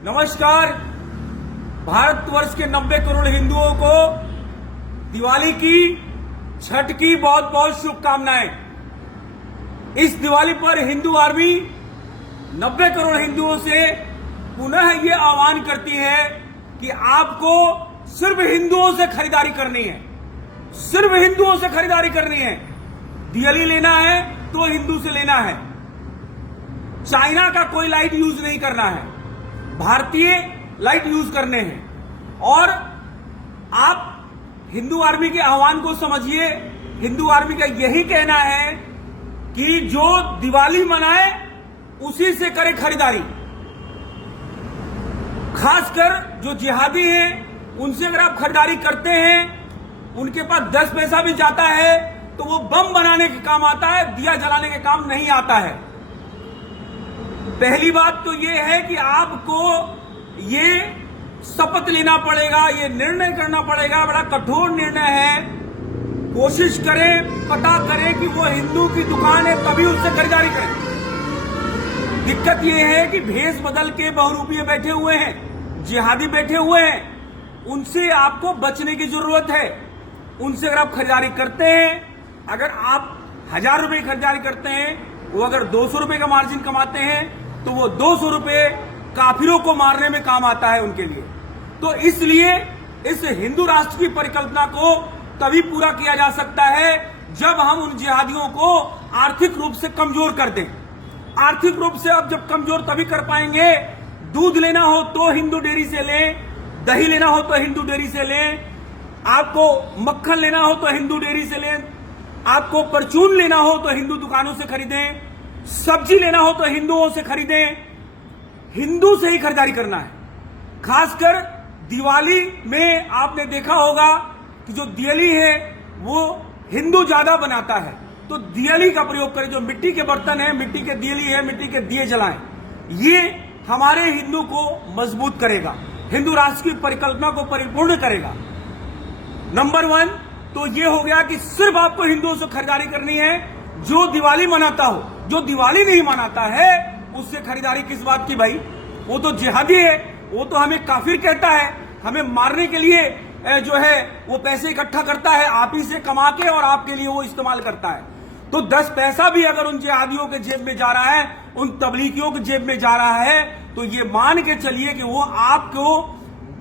नमस्कार। भारतवर्ष के 90 करोड़ हिंदुओं को दिवाली की, छठ की बहुत बहुत शुभकामनाएं। इस दिवाली पर हिंदू आर्मी 90 करोड़ हिंदुओं से पुनः ये आह्वान करती है कि आपको सिर्फ हिंदुओं से खरीदारी करनी है, सिर्फ हिंदुओं से खरीदारी करनी है। दिवाली लेना है तो हिंदू से लेना है। चाइना का कोई लाइट यूज नहीं करना है, भारतीय लाइट यूज करने हैं। और आप हिंदू आर्मी के आह्वान को समझिए। हिंदू आर्मी का यही कहना है कि जो दिवाली मनाए उसी से करे खरीदारी। खासकर जो जिहादी हैं उनसे अगर आप खरीदारी करते हैं, उनके पास 10 पैसा भी जाता है तो वो बम बनाने के काम आता है, दिया जलाने के काम नहीं आता है। पहली बात तो ये है कि आपको ये शपथ लेना पड़ेगा, ये निर्णय करना पड़ेगा, बड़ा कठोर निर्णय है। कोशिश करें, पता करें कि वो हिंदू की दुकान है तभी उससे खरीदारी करें। दिक्कत ये है कि भेष बदल के बहुरूपिये बैठे हुए हैं, जिहादी बैठे हुए हैं, उनसे आपको बचने की जरूरत है। उनसे अगर आप खरीदारी करते हैं, अगर आप 1000 रुपए की खरीदारी करते हैं, वो अगर 200 रुपए का मार्जिन कमाते हैं तो वो 200 रुपए काफिरों को मारने में काम आता है उनके लिए। तो इसलिए इस हिंदू राष्ट्र की परिकल्पना को तभी पूरा किया जा सकता है जब हम उन जिहादियों को आर्थिक रूप से कमजोर कर दें। आर्थिक रूप से अब जब कमजोर तभी कर पाएंगे, दूध लेना हो तो हिंदू डेयरी से लें, दही लेना हो तो हिंदू डेयरी से लें, आपको मक्खन लेना हो तो हिंदू डेयरी से लें, आपको परचून लेना हो तो हिंदू दुकानों से खरीदें, सब्जी लेना हो तो हिंदुओं से खरीदें। हिंदू से ही खरीदारी करना है। खासकर दिवाली में आपने देखा होगा कि जो दियली है वो हिंदू ज्यादा बनाता है, तो दियली का प्रयोग करें। जो मिट्टी के बर्तन है, मिट्टी के दियली है, मिट्टी के दिए जलाएं। ये हमारे हिंदू को मजबूत करेगा, हिंदू राष्ट्र की परिकल्पना को परिपूर्ण करेगा। नंबर 1 तो ये हो गया कि सिर्फ आपको हिंदुओं से खरीदारी करनी है जो दिवाली मनाता हो। जो दिवाली नहीं मनाता है उससे खरीदारी किस बात की भाई? वो तो जिहादी है, वो तो हमें काफिर कहता है, हमें मारने के लिए जो है वो पैसे इकट्ठा करता है, आप ही से कमा के और आपके लिए वो इस्तेमाल करता है। तो 10 पैसा भी अगर उन जिहादियों के जेब में जा रहा है, उन तबलीगियों के जेब में जा रहा है, तो ये मान के चलिए कि वो आपको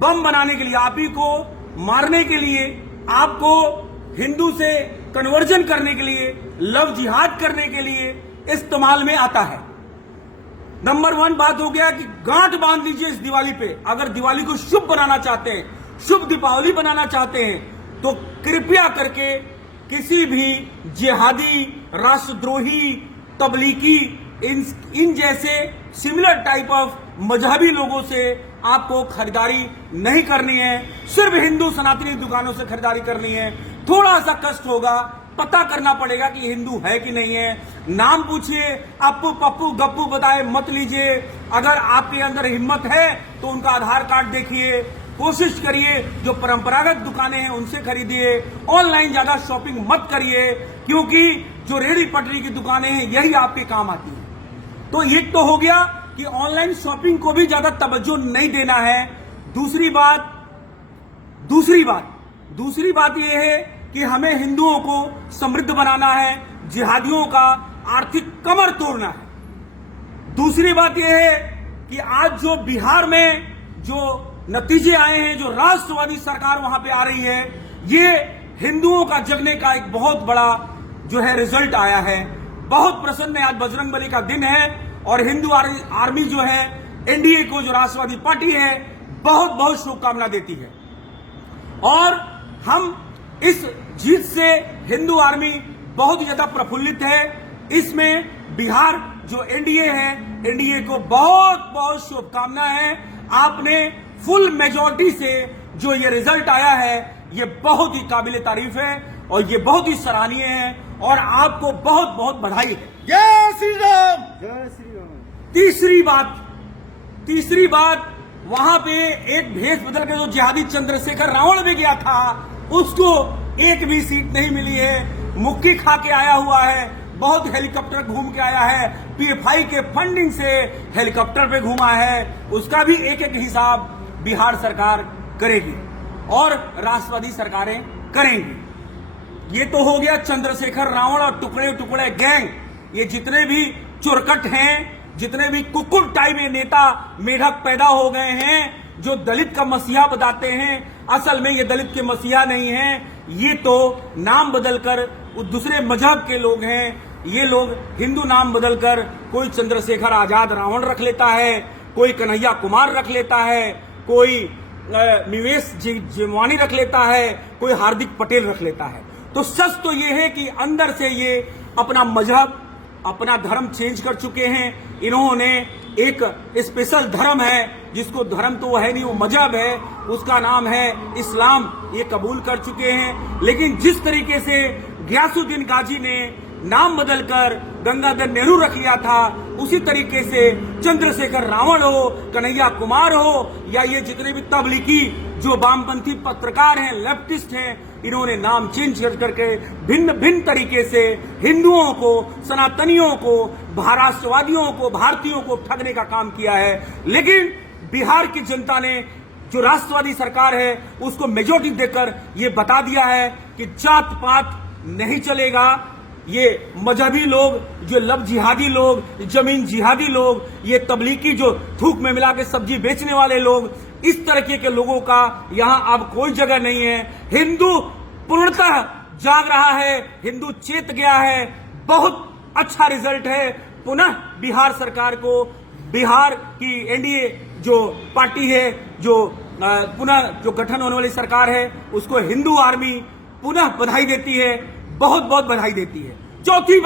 बम बनाने के लिए, आप ही को मारने के लिए, आपको हिंदू से कन्वर्जन करने के लिए, लव जिहाद करने के लिए इस्तेमाल में आता है। नंबर 1 बात हो गया कि गांठ बांध लीजिए इस दिवाली पे। अगर दिवाली को शुभ बनाना चाहते हैं, शुभ दीपावली बनाना चाहते हैं, तो कृपया करके किसी भी जिहादी, राष्ट्रद्रोही, तबलीगी, इन जैसे सिमिलर टाइप ऑफ मजहबी लोगों से आपको खरीदारी नहीं करनी है। सिर्फ हिंदू सनातनी दुकानों से खरीदारी करनी है। थोड़ा सा कष्ट होगा, पता करना पड़ेगा कि हिंदू है कि नहीं है। नाम पूछिए, अप्पू पप्पू गप्पू बताए मत लीजिए। अगर आपके अंदर हिम्मत है तो उनका आधार कार्ड देखिए, कोशिश करिए जो परंपरागत दुकानें हैं उनसे खरीदिए। ऑनलाइन ज्यादा शॉपिंग मत करिए, क्योंकि जो रेहड़ी पटरी की दुकानें हैं यही आपके काम आती हैं। तो ये तो हो गया कि ऑनलाइन शॉपिंग को भी ज्यादा तवज्जो नहीं देना है। दूसरी बात यह है कि हमें हिंदुओं को समृद्ध बनाना है, जिहादियों का आर्थिक कमर तोड़ना है। दूसरी बात यह है कि आज जो बिहार में जो नतीजे आए हैं, जो राष्ट्रवादी सरकार वहां पे आ रही है, ये हिंदुओं का जगने का एक बहुत बड़ा जो है रिजल्ट आया है। बहुत प्रसन्न है। आज बजरंगबली का दिन है और हिंदू आर्मी जो है, एनडीए को, जो राष्ट्रवादी पार्टी है, बहुत बहुत शुभकामना देती है। और हम इस जीत से हिंदू आर्मी बहुत ज्यादा प्रफुल्लित है। इसमें बिहार जो एनडीए है, एनडीए को बहुत बहुत शुभकामना है। आपने फुल मेजॉरिटी से जो ये रिजल्ट आया है, ये बहुत ही काबिल तारीफ है और ये बहुत ही सराहनीय है और आपको बहुत बहुत बधाई है। जय श्री राम, जय श्री राम। तीसरी बात वहां पे एक भेष बदल के जो जिहादी चंद्रशेखर रावण भी गया था, उसको एक भी सीट नहीं मिली है। मुक्की खा के आया हुआ है, बहुत हेलीकॉप्टर घूम के आया है, पीएफआई के फंडिंग से हेलीकॉप्टर पे घूमा है, उसका भी एक एक हिसाब बिहार सरकार करेगी और राष्ट्रवादी सरकारें करेंगी। ये तो हो गया चंद्रशेखर रावण और टुकड़े टुकड़े गैंग। ये जितने भी चुरकट हैं, जितने भी कुकुर टाइप के नेता मेढक पैदा हो गए हैं, जो दलित का मसीहा बताते हैं, असल में ये दलित के मसीहा नहीं हैं, ये तो नाम बदलकर दूसरे मजहब के लोग हैं। ये लोग हिंदू नाम बदलकर कोई चंद्रशेखर आजाद रावण रख लेता है, कोई कन्हैया कुमार रख लेता है, कोई निवेश जिमवानी रख लेता है, कोई हार्दिक पटेल रख लेता है। तो सच तो ये है कि अंदर से ये अपना मजहब, अपना धर्म चेंज कर चुके हैं। इन्होंने एक स्पेशल धर्म है, जिसको धर्म तो वो है नहीं, वो मजहब है, उसका नाम है इस्लाम, ये कबूल कर चुके हैं। लेकिन जिस तरीके से गियासुद्दीन गाजी ने नाम बदलकर गंगाधर नेहरू रख लिया था, उसी तरीके से चंद्रशेखर रावण हो, कन्हैया कुमार हो, या ये जितने भी तबलीगी जो वामपंथी पत्रकार हैं, लेफ्टिस्ट हैं, इन्होंने नाम चेंज कर करके भिन्न भिन्न तरीके से हिंदुओं को, सनातनियों को, राष्ट्रवादियों को, भारतीयों को ठगने का काम किया है। लेकिन बिहार की जनता ने, जो राष्ट्रवादी सरकार है, उसको मेजोरिटी देकर ये बता दिया है कि जात पात नहीं चलेगा। ये मजहबी लोग, जो लब जिहादी लोग, जमीन जिहादी लोग, ये तबलीगी जो थूक में मिला के सब्जी बेचने वाले लोग, इस तरीके के लोगों का यहाँ अब कोई जगह नहीं है। हिंदू पूर्णतः जाग रहा है, हिंदू चेत गया है। बहुत अच्छा रिजल्ट है। पुनः बिहार सरकार को, बिहार की एनडीए जो पार्टी है, जो पुनः जो गठन होने वाली सरकार है, उसको हिंदू आर्मी पुनः बधाई देती है, बहुत बहुत बधाई देती है। चौथी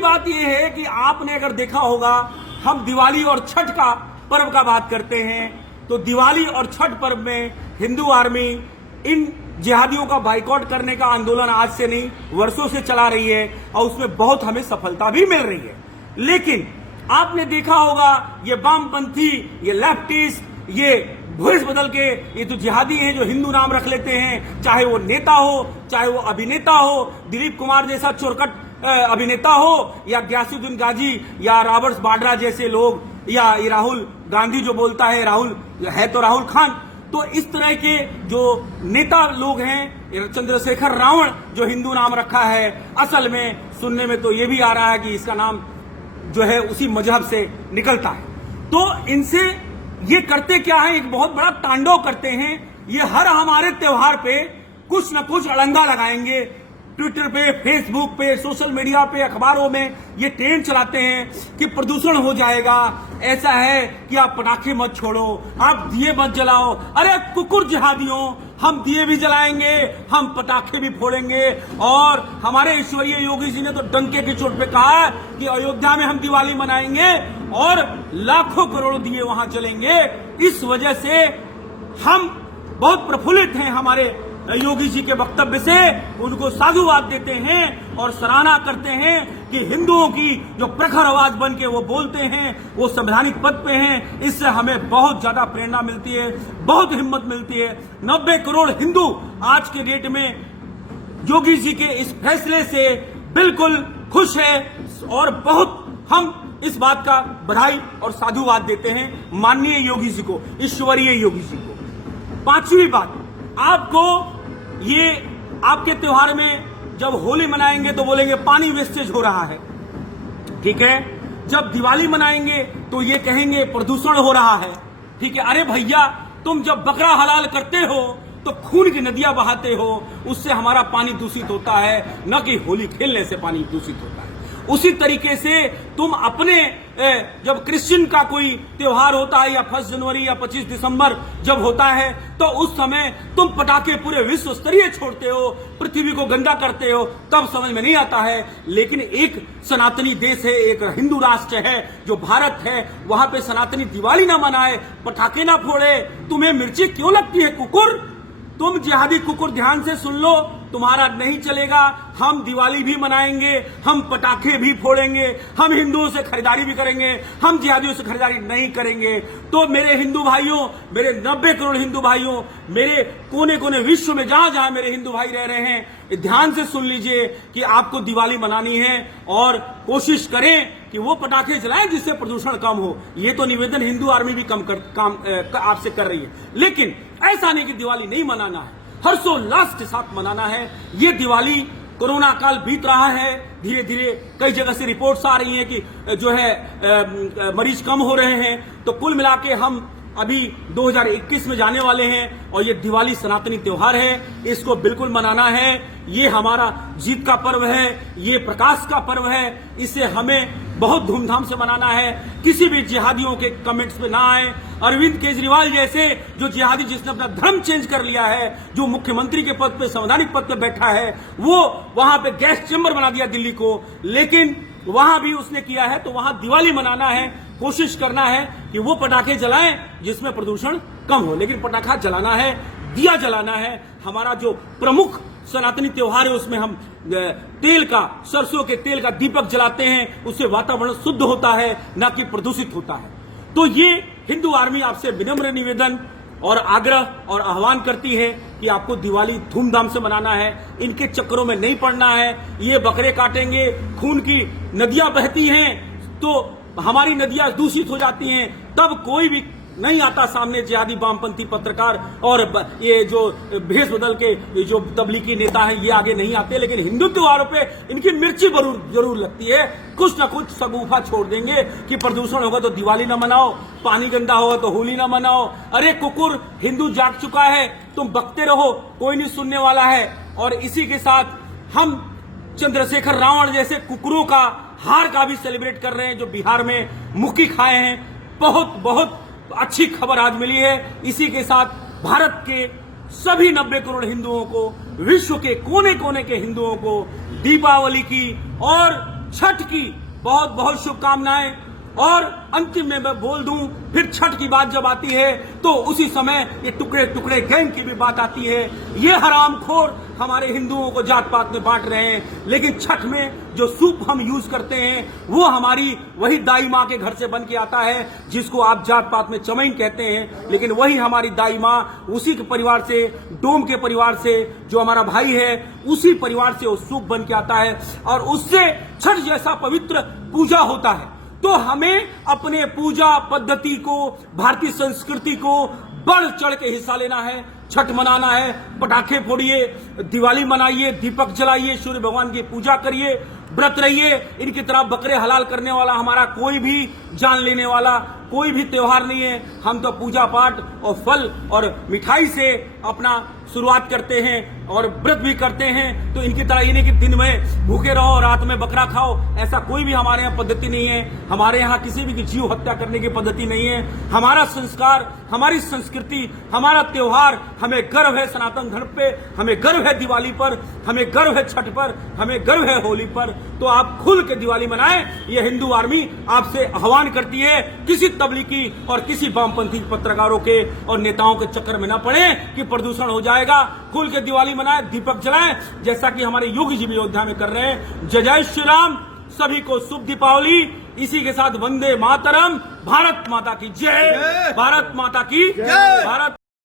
बात यह है कि आपने अगर देखा होगा, हम दिवाली और छठ का पर्व का बात करते हैं, तो दिवाली और छठ पर्व में हिंदू आर्मी इन जिहादियों का बाइकआउट करने का आंदोलन आज से नहीं, वर्षों से चला रही है और उसमें बहुत हमें सफलता भी मिल रही है। लेकिन आपने देखा होगा, ये वामपंथी, ये लेफ्टिस्ट, ये भोइस बदल के, ये तो जिहादी हैं जो हिंदू नाम रख लेते हैं, चाहे वो नेता हो, चाहे वो अभिनेता हो, दिलीप कुमार जैसा चोरकट अभिनेता हो, या गियासुद्दीन गाजी, या रॉबर्ट वाड्रा जैसे लोग, या ये राहुल गांधी जो बोलता है, राहुल है तो राहुल खान। तो इस तरह के जो नेता लोग हैं, चंद्रशेखर रावण जो हिंदू नाम रखा है, असल में सुनने में तो ये भी आ रहा है कि इसका नाम जो है उसी मजहब से निकलता है। तो इनसे ये करते क्या है, एक बहुत बड़ा तांडव करते हैं। ये हर हमारे त्योहार पे कुछ न कुछ अड़ंगा लगाएंगे। ट्विटर पे, फेसबुक पे, सोशल मीडिया पे, अखबारों में ये ट्रेंड चलाते हैं कि प्रदूषण हो जाएगा, ऐसा है कि आप पटाखे मत छोड़ो, आप दिए मत जलाओ। अरे कुकुर जिहादियों, हम दिए भी जलाएंगे, हम पटाखे भी फोड़ेंगे। और हमारे ईश्वरीय योगी जी ने तो डंके की चोट पे कहा कि अयोध्या में हम दिवाली मनाएंगे और लाखों करोड़ों दिए वहां जलेंगे। इस वजह से हम बहुत प्रफुल्लित हैं हमारे योगी जी के वक्तव्य से, उनको साधुवाद देते हैं और सराहना करते हैं कि हिंदुओं की जो प्रखर आवाज बन के वो बोलते हैं, वो संवैधानिक पद पे हैं। इससे हमें बहुत ज्यादा प्रेरणा मिलती है, बहुत हिम्मत मिलती है। 90 करोड़ हिंदू आज के डेट में योगी जी के इस फैसले से बिल्कुल खुश है और बहुत हम इस बात का बधाई और साधुवाद देते हैं माननीय योगी जी को, ईश्वरीय योगी जी को। पांचवी बात, आपको ये आपके त्योहार में जब होली मनाएंगे तो बोलेंगे पानी वेस्टेज हो रहा है, ठीक है। जब दिवाली मनाएंगे तो ये कहेंगे प्रदूषण हो रहा है, ठीक है। अरे भैया, तुम जब बकरा हलाल करते हो तो खून की नदियां बहाते हो, उससे हमारा पानी दूषित होता है, न कि होली खेलने से पानी दूषित होता है। उसी तरीके से तुम अपने जब क्रिश्चियन का कोई त्योहार होता है, या 1 जनवरी या 25 दिसंबर जब होता है, तो उस समय तुम पटाखे पूरे विश्व स्तरीय छोड़ते हो, पृथ्वी को गंदा करते हो, तब समझ में नहीं आता है। लेकिन एक सनातनी देश है, एक हिंदू राष्ट्र है जो भारत है, वहां पे सनातनी दिवाली ना मनाए, पटाखे ना फोड़े। तुम्हें मिर्ची क्यों लगती है कुकुर? तुम जिहादी कुकुर, ध्यान से सुन लो, तुम्हारा नहीं चलेगा, हम दिवाली भी मनाएंगे, हम पटाखे भी फोड़ेंगे, हम हिंदुओं से खरीदारी भी करेंगे, हम जिहादियों से खरीदारी नहीं करेंगे। तो मेरे हिंदू भाइयों, मेरे 90 करोड़ हिंदू भाइयों, मेरे कोने कोने विश्व में जहां जहां मेरे हिंदू भाई रह रहे हैं, ध्यान से सुन लीजिए कि आपको दिवाली मनानी है और कोशिश करें कि वो पटाखे जलाएं जिससे प्रदूषण कम हो। ये तो निवेदन हिंदू आर्मी भी आपसे कर रही है, लेकिन ऐसा नहीं कि दिवाली नहीं मनाना है, हर्षोल्लास के साथ मनाना है। ये दिवाली, कोरोना काल बीत रहा है, धीरे धीरे कई जगह से रिपोर्ट्स आ रही हैं कि जो है मरीज कम हो रहे हैं। तो कुल मिला के हम अभी 2021 में जाने वाले हैं और ये दिवाली सनातनी त्योहार है, इसको बिल्कुल मनाना है। ये हमारा जीत का पर्व है, ये प्रकाश का पर्व है, इसे हमें बहुत धूमधाम से मनाना है। किसी भी जिहादियों के कमेंट्स पे ना आए। अरविंद केजरीवाल जैसे जो जिहादी, जिसने अपना धर्म चेंज कर लिया है, जो मुख्यमंत्री के पद पे, संवैधानिक पद पे बैठा है, वो वहां पे गैस चेंबर बना दिया दिल्ली को, लेकिन वहां भी उसने किया है। तो वहां दिवाली मनाना है, कोशिश करना है कि वो पटाखे जलाएं जिसमें प्रदूषण कम हो, लेकिन पटाखा जलाना है, दिया जलाना है। हमारा जो प्रमुख सनातनी त्योहार है उसमें हम तेल का, सरसों के तेल का दीपक जलाते हैं, उससे वातावरण शुद्ध होता है, न कि प्रदूषित होता है। तो ये हिंदू आर्मी आपसे विनम्र निवेदन और आग्रह और आह्वान करती है कि आपको दिवाली धूमधाम से मनाना है, इनके चक्करों में नहीं पड़ना है। ये बकरे काटेंगे, खून की नदियां बहती हैं, तो हमारी नदियां दूषित हो जाती हैं, तब कोई भी नहीं आता सामने, जिहादी वामपंथी पत्रकार और ये जो भेष बदल के जो तबलीगी नेता हैं, ये आगे नहीं आते। लेकिन हिंदू त्योहारों पे इनकी मिर्ची जरूर लगती है, कुछ ना कुछ सगुफा छोड़ देंगे कि प्रदूषण होगा तो दिवाली ना मनाओ, पानी गंदा होगा तो होली ना मनाओ। अरे कुकुर, हिंदू जाग चुका है, तुम बकते रहो, कोई नहीं सुनने वाला है। और इसी के साथ हम चंद्रशेखर रावण जैसे कुकुरों का हार का भी सेलिब्रेट कर रहे हैं, जो बिहार में मुक्की खाए हैं। बहुत बहुत अच्छी खबर आज मिली है। इसी के साथ भारत के सभी 90 करोड़ हिंदुओं को, विश्व के कोने कोने के हिंदुओं को दीपावली की और छठ की बहुत बहुत शुभकामनाएं। और अंतिम में मैं बोल दूं, फिर छठ की बात जब आती है तो उसी समय ये टुकड़े टुकड़े गैंग की भी बात आती है। ये हरामखोर हमारे हिंदुओं को जात पात में बांट रहे हैं, लेकिन छठ में जो सूप हम यूज करते हैं वो हमारी वही दाई माँ के घर से बन के आता है, जिसको आप जात पात में चमैन कहते हैं, लेकिन वही हमारी दाई माँ, उसी के परिवार से, डोम के परिवार से जो हमारा भाई है, उसी परिवार से वो सूप बन के आता है और उससे छठ जैसा पवित्र पूजा होता है। तो हमें अपने पूजा पद्धति को, भारतीय संस्कृति को बढ़ चढ़ के हिस्सा लेना है, छठ मनाना है, पटाखे फोड़िए, दिवाली मनाइए, दीपक जलाइए, सूर्य भगवान की पूजा करिए, व्रत रहिए। इनकी तरह बकरे हलाल करने वाला हमारा कोई भी, जान लेने वाला कोई भी त्योहार नहीं है। हम तो पूजा पाठ और फल और मिठाई से अपना शुरुआत करते हैं और व्रत भी करते हैं। तो इनकी तरह ये नहीं कि दिन में भूखे रहो, रात में बकरा खाओ, ऐसा कोई भी हमारे यहाँ पद्धति नहीं है। हमारे यहाँ किसी भी की जीव हत्या करने की पद्धति नहीं है। हमारा संस्कार, हमारी संस्कृति, हमारा त्योहार, हमें गर्व है सनातन धर्म पे, हमें गर्व है दिवाली पर, हमें गर्व है छठ पर, हमें गर्व है होली पर। तो आप खुल के दिवाली मनाएं, ये हिंदू आर्मी आपसे आह्वान करती है। किसी तबलीगी और किसी वामपंथी पत्रकारों के और नेताओं के चक्कर में न पड़े कि प्रदूषण हो जाएगा। खुल के दिवाली मनाएं, दीपक जलाएं, जैसा कि हमारे योगी जी भी अयोध्या में कर रहे हैं। जय जय श्री राम, सभी को शुभ दीपावली। इसी के साथ वंदे मातरम, भारत माता की जय, भारत माता की जय, भारत